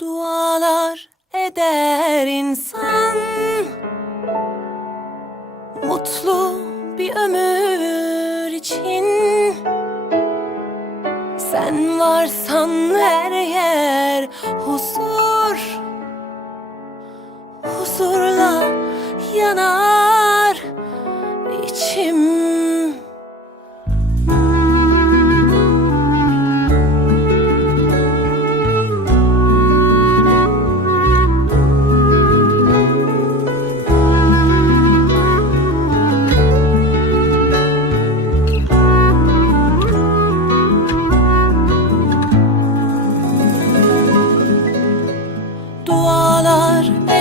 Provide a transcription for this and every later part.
Dualar eder insan. Mutlu bir ömür için. Sen varsan her yer huzur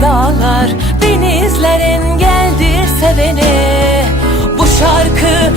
dağlar, denizler engeldir sevene. Bu şarkı